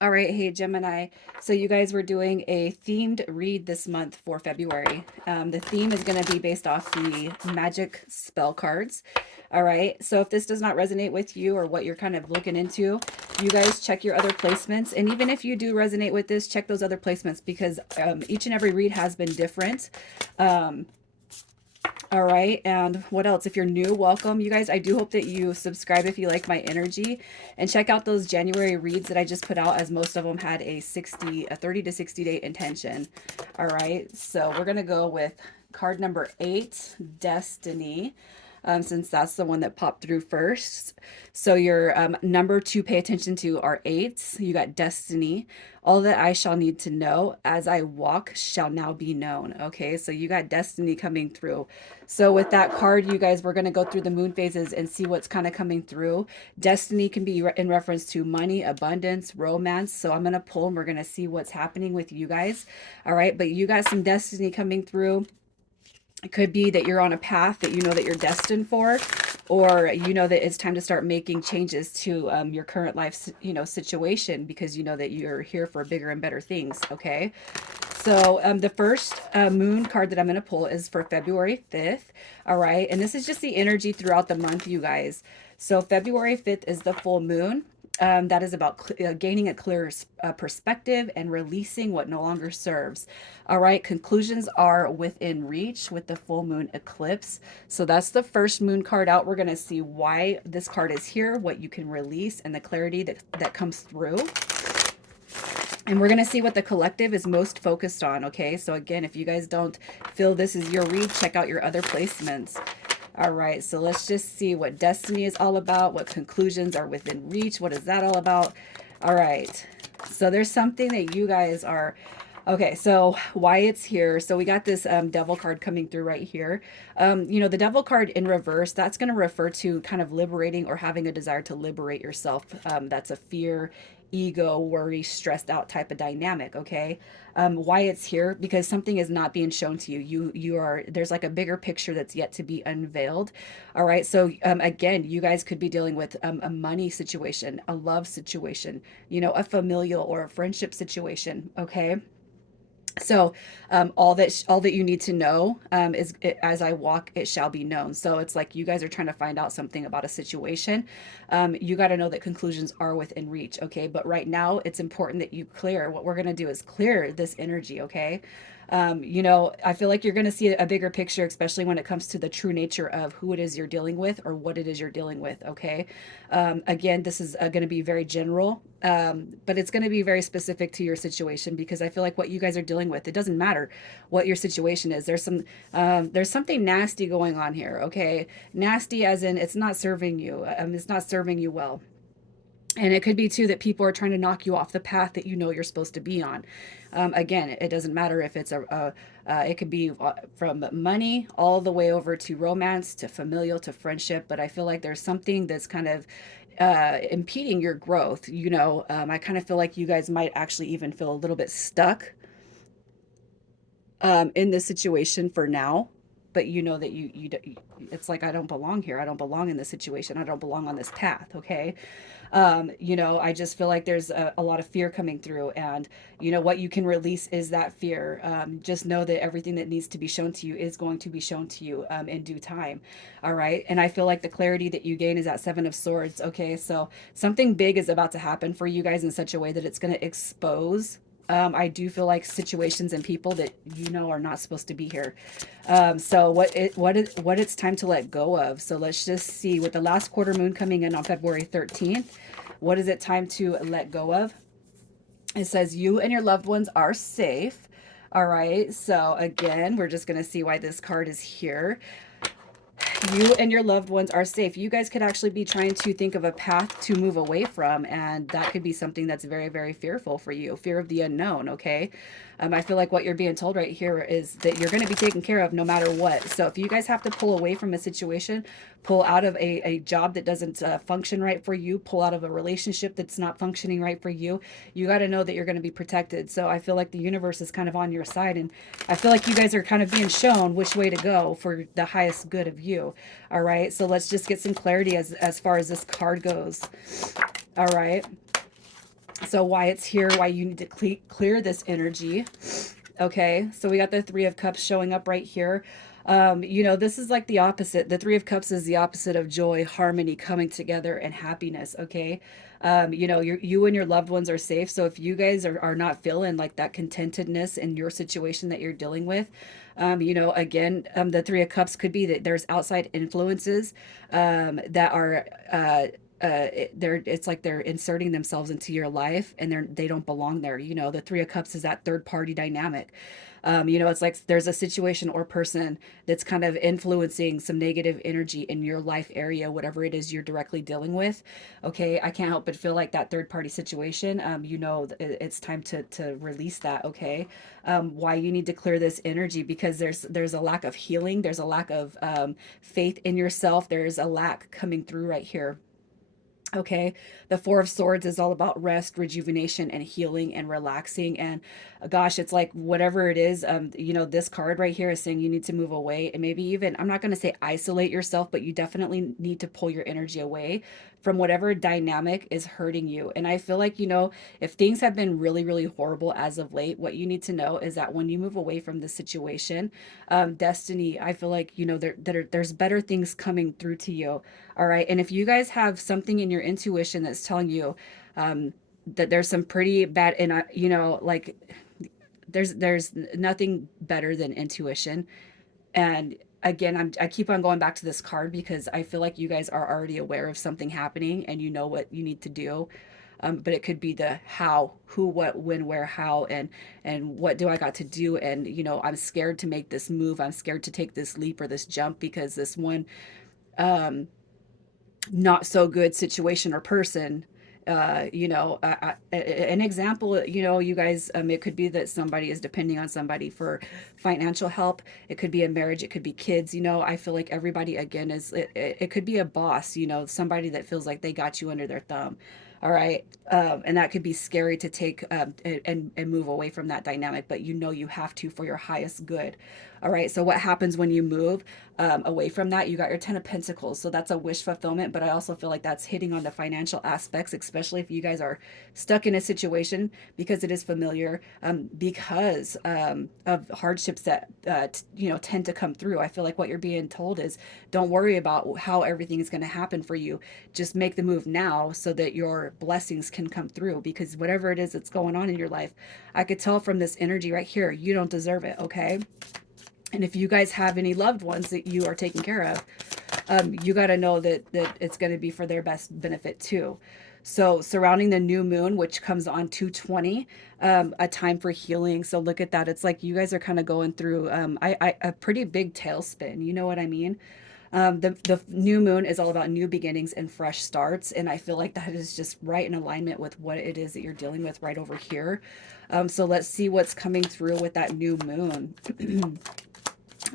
All right, hey Gemini. So you guys were doing a themed read this month for February. The theme is going to be based off the magic spell cards. All right. So if this does not resonate with you or what you're kind of looking into, you guys check your other placements. And even if you do resonate with this, check those other placements because each and every read has been different. Um, all right. And what else? If you're new, welcome. You guys, I do hope that you subscribe if you like my energy and check out those January reads that I just put out, as most of them had a 30 to 60 day intention. All right. So we're going to go with card number 8, Destiny. Since that's the one that popped through first. So your number to pay attention to are 8s. You got Destiny. All that I shall need to know as I walk shall now be known. Okay, so you got Destiny coming through. So with that card, you guys, we're going to go through the moon phases and see what's kind of coming through. Destiny can be in reference to money, abundance, romance. So I'm going to pull and we're going to see what's happening with you guys. All right, but you got some Destiny coming through. It could be that you're on a path that you know that you're destined for, or you know that it's time to start making changes to your current life, situation because you know that you're here for bigger and better things. Okay, so the first moon card that I'm going to pull is for February 5th. All right, and this is just the energy throughout the month, you guys. So February 5th is the full moon. That is about gaining a clear perspective and releasing what no longer serves. All right, conclusions are within reach with the full moon eclipse. So that's the first moon card out. We're going to see why this card is here, what you can release, and the clarity that comes through. And we're going to see what the collective is most focused on. Okay, so again, if you guys don't feel this is your read, check out your other placements. All right, so let's just see what destiny is all about, what conclusions are within reach. What is that all about? All right, so there's something that you guys are. Okay, so why it's here. So we got this devil card coming through right here. The devil card in reverse, that's going to refer to kind of liberating or having a desire to liberate yourself. That's a fear, ego, worry, stressed out type of dynamic. Okay, why it's here, because something is not being shown to you. You are, there's like a bigger picture that's yet to be unveiled. All right, so again, you guys could be dealing with a money situation, a love situation, a familial or a friendship situation. Okay, so all that you need to know is as I walk it shall be known. So it's like you guys are trying to find out something about a situation. You got to know that conclusions are within reach. Okay, but right now it's important that you clear. What we're going to do is clear this energy. Okay, I feel like you're going to see a bigger picture, especially when it comes to the true nature of who it is you're dealing with or what it is you're dealing with. Okay, again, this is going to be very general, but it's going to be very specific to your situation, because I feel like what you guys are dealing with, it doesn't matter what your situation is. There's something nasty going on here. Okay, nasty as in it's not serving you. It's not serving you well. And it could be too that people are trying to knock you off the path that you know you're supposed to be on. Again, it doesn't matter if it's it could be from money all the way over to romance to familial to friendship. But I feel like there's something that's kind of impeding your growth. I kind of feel like you guys might actually even feel a little bit stuck in this situation for now, but you know that it's like, I don't belong here. I don't belong in this situation. I don't belong on this path. Okay. I just feel like there's a lot of fear coming through, and what you can release is that fear. Just know that everything that needs to be shown to you is going to be shown to you in due time. All right. And I feel like the clarity that you gain is that 7 of Swords. Okay. So something big is about to happen for you guys in such a way that it's going to expose, I do feel like, situations and people that are not supposed to be here. So what it's time to let go of. So let's just see, with the last quarter moon coming in on February 13th, what is it time to let go of? It says you and your loved ones are safe. All right. So again, we're just going to see why this card is here. You and your loved ones are safe. You guys could actually be trying to think of a path to move away from, and that could be something that's very, very fearful for you. Fear of the unknown. Okay. I feel like what you're being told right here is that you're going to be taken care of no matter what. So if you guys have to pull away from a situation, pull out of a job that doesn't function right for you, pull out of a relationship that's not functioning right for you, you got to know that you're going to be protected. So I feel like the universe is kind of on your side, and I feel like you guys are kind of being shown which way to go for the highest good of you. All right, so let's just get some clarity as far as this card goes. All right. So why it's here, why you need to clear this energy. Okay, so we got the Three of Cups showing up right here. You know, this is like the opposite. The Three of Cups is the opposite of joy, harmony, coming together, and happiness. Okay, you know, you and your loved ones are safe. So if you guys are not feeling like that contentedness in your situation that you're dealing with, you know, again, the Three of Cups could be that there's outside influences that are. It's like they're inserting themselves into your life and they don't belong there. You know, the Three of Cups is that third party dynamic. You know, it's like there's a situation or person that's kind of influencing some negative energy in your life area, whatever it is you're directly dealing with. Okay, I can't help but feel like that third party situation. You know, it's time to release that. Okay, why you need to clear this energy, because there's a lack of healing, there's a lack of faith in yourself, there's a lack coming through right here. Okay, the Four of Swords is all about rest, rejuvenation, and healing and relaxing. And gosh, it's like whatever it is, you know, this card right here is saying you need to move away and maybe even, I'm not going to say isolate yourself, but you definitely need to pull your energy away from whatever dynamic is hurting you. And I feel like, you know, if things have been really, really horrible as of late, what you need to know is that when you move away from the situation, destiny, I feel like, you know, there's better things coming through to you. All right. And if you guys have something in your intuition that's telling you that there's some pretty bad, and you know, like there's nothing better than intuition. And again, I keep on going back to this card because I feel like you guys are already aware of something happening and you know what you need to do. But it could be the how, who, what, when, where, how, and what do I got to do? And you know, I'm scared to make this move. I'm scared to take this leap or this jump because this one um, not so good situation or person, you know, an example, you know, you guys, it could be that somebody is depending on somebody for financial help. It could be a marriage, it could be kids. You know, I feel like everybody again is it could be a boss, you know, somebody that feels like they got you under their thumb. All right, and that could be scary to take and move away from that dynamic, but you know you have to for your highest good. All right, so what happens when you move away from that? You got your Ten of Pentacles, so that's a wish fulfillment, but I also feel like that's hitting on the financial aspects, especially if you guys are stuck in a situation because it is familiar, because of hardships that you know, tend to come through. I feel like what you're being told is don't worry about how everything is going to happen for you. Just make the move now so that your blessings can come through, because whatever it is that's going on in your life, I could tell from this energy right here, you don't deserve it. Okay. And if you guys have any loved ones that you are taking care of, you got to know that it's going to be for their best benefit too. So surrounding the new moon, which comes on 220, a time for healing. So look at that. It's like you guys are kind of going through a pretty big tailspin. You know what I mean? The new moon is all about new beginnings and fresh starts. And I feel like that is just right in alignment with what it is that you're dealing with right over here. So let's see what's coming through with that new moon.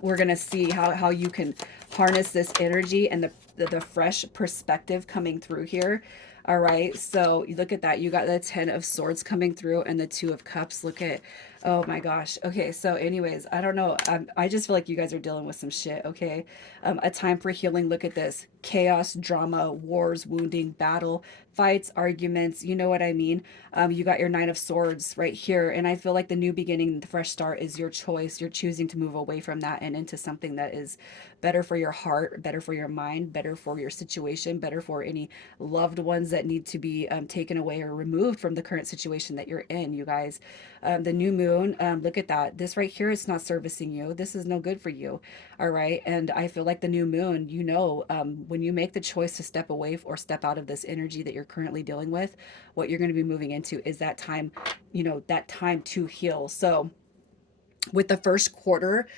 We're going to see how you can harness this energy and the fresh perspective coming through here. All right, so you look at that. You got the Ten of Swords coming through and the Two of Cups. Look at, oh my gosh. Okay, so anyways, I don't know. I just feel like you guys are dealing with some shit, okay? A time for healing. Look at this. Chaos, drama, wars, wounding, battle, fights, arguments. You know what I mean? You got your Nine of Swords right here. And I feel like the new beginning, the fresh start is your choice. You're choosing to move away from that and into something that is better for your heart, better for your mind, better for your situation, better for any loved ones that need to be taken away or removed from the current situation that you're in, you guys. The new moon, look at that. This right here is not servicing you. This is no good for you. All right. And I feel like the new moon, you know, when you make the choice to step away or step out of this energy that you're currently dealing with, what you're going to be moving into is that time, you know, that time to heal. So with the first quarter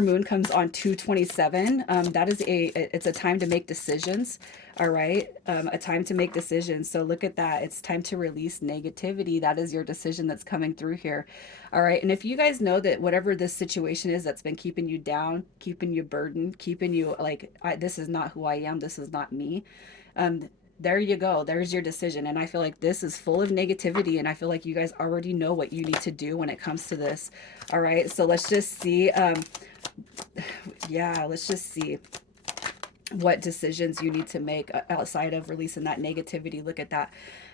moon comes on 227. That is it's a time to make decisions. All right. A time to make decisions. So look at that. It's time to release negativity. That is your decision that's coming through here. All right. And if you guys know that whatever this situation is that's been keeping you down, keeping you burdened, keeping you like, this is not who I am, this is not me. There you go. There's your decision. And I feel like this is full of negativity. And I feel like you guys already know what you need to do when it comes to this. All right. So let's just see. Yeah, let's just see what decisions you need to make outside of releasing that negativity. Look at that.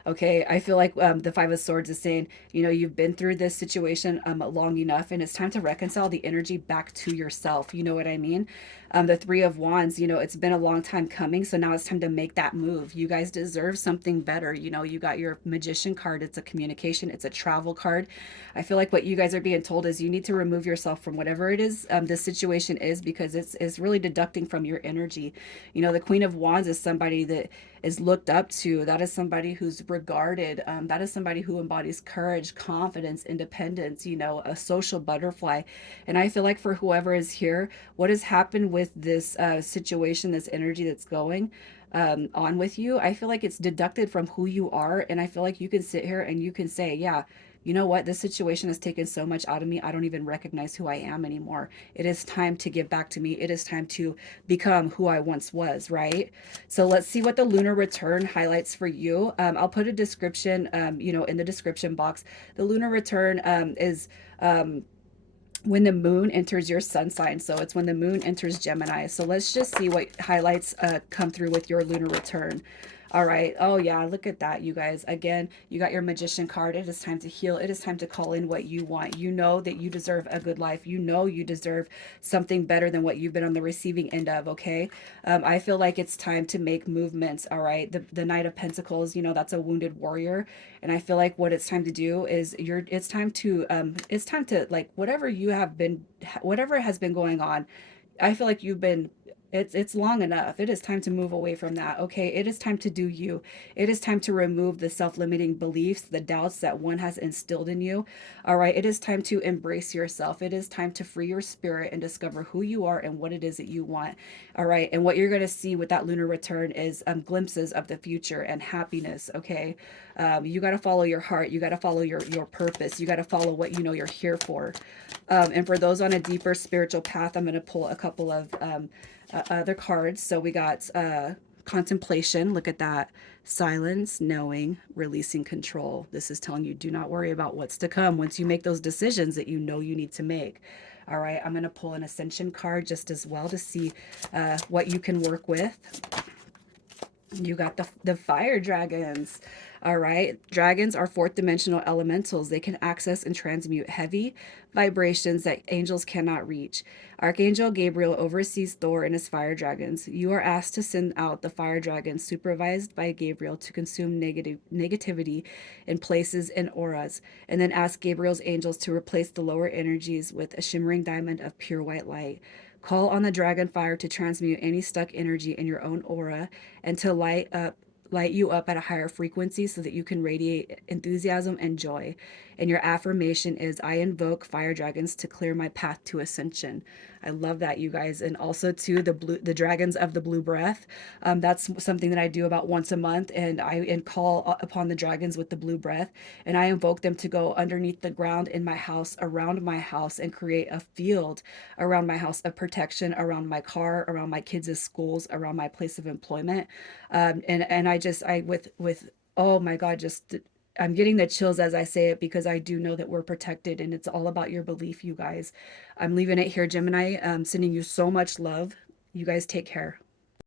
Okay, I feel like the Five of Swords is saying, you know, you've been through this situation long enough, and it's time to reconcile the energy back to yourself. You know what I mean? The Three of Wands, you know, it's been a long time coming, so now it's time to make that move. You guys deserve something better. You know, you got your Magician card. It's a communication. It's a travel card. I feel like what you guys are being told is you need to remove yourself from whatever it is this situation is, because it's really deducting from your energy. You know, the Queen of Wands is somebody that is looked up to. That is somebody who's regarded. That is somebody who embodies courage, confidence, independence, you know, a social butterfly. And I feel like for whoever is here, what has happened with this situation, this energy that's going on with you, I feel like it's deducted from who you are. And I feel like you can sit here and you can say, yeah, you know what? This situation has taken so much out of me. I don't even recognize who I am anymore. It is time to give back to me. It is time to become who I once was, right? So let's see what the lunar return highlights for you. I'll put a description, you know, in the description box. The lunar return is when the moon enters your sun sign. So it's when the moon enters Gemini. So let's just see what highlights come through with your lunar return. All right. Oh, yeah. Look at that, you guys. Again, you got your Magician card. It is time to heal. It is time to call in what you want. You know that you deserve a good life. You know you deserve something better than what you've been on the receiving end of, okay? I feel like it's time to make movements, all right? The Knight of Pentacles, you know, that's a wounded warrior. And I feel like what it's time to do is it's time to, like, whatever you have been, whatever has been going on, I feel like you've been, it's long enough. It is time to move away from that. Okay, it is time to do you. It is time to remove the self-limiting beliefs, the doubts that one has instilled in you. All right, it is time to embrace yourself. It is time to free your spirit and discover who you are and what it is that you want. All right, and what you're going to see with that lunar return is glimpses of the future and happiness. Okay, you got to follow your heart. You got to follow your purpose. You got to follow what you know you're here for. And for those on a deeper spiritual path, I'm going to pull a couple of other cards. So we got contemplation. Look at that. Silence, knowing, releasing control. This is telling you, do not worry about what's to come once you make those decisions that you know you need to make. All right, I'm going to pull an ascension card just as well to see what you can work with. You got the fire dragons. All right. Dragons are fourth dimensional elementals. They can access and transmute heavy vibrations that angels cannot reach. Archangel Gabriel oversees Thor and his fire dragons. You are asked to send out the fire dragons supervised by Gabriel to consume negativity in places and auras, and then ask Gabriel's angels to replace the lower energies with a shimmering diamond of pure white light. Call on the dragon fire to transmute any stuck energy in your own aura and to light you up at a higher frequency so that you can radiate enthusiasm and joy. And your affirmation is, I invoke fire dragons to clear my path to ascension. I love that, you guys. And also too, the dragons of the blue breath. That's something that I do about once a month, and I call upon the dragons with the blue breath, and I invoke them to go underneath the ground in my house, around my house, and create a field around my house of protection, around my car, around my kids' schools, around my place of employment. And I with oh my God, just I'm getting the chills as I say it, because I do know that we're protected, and it's all about your belief, you guys. I'm leaving it here, Gemini. Sending you so much love. You guys take care.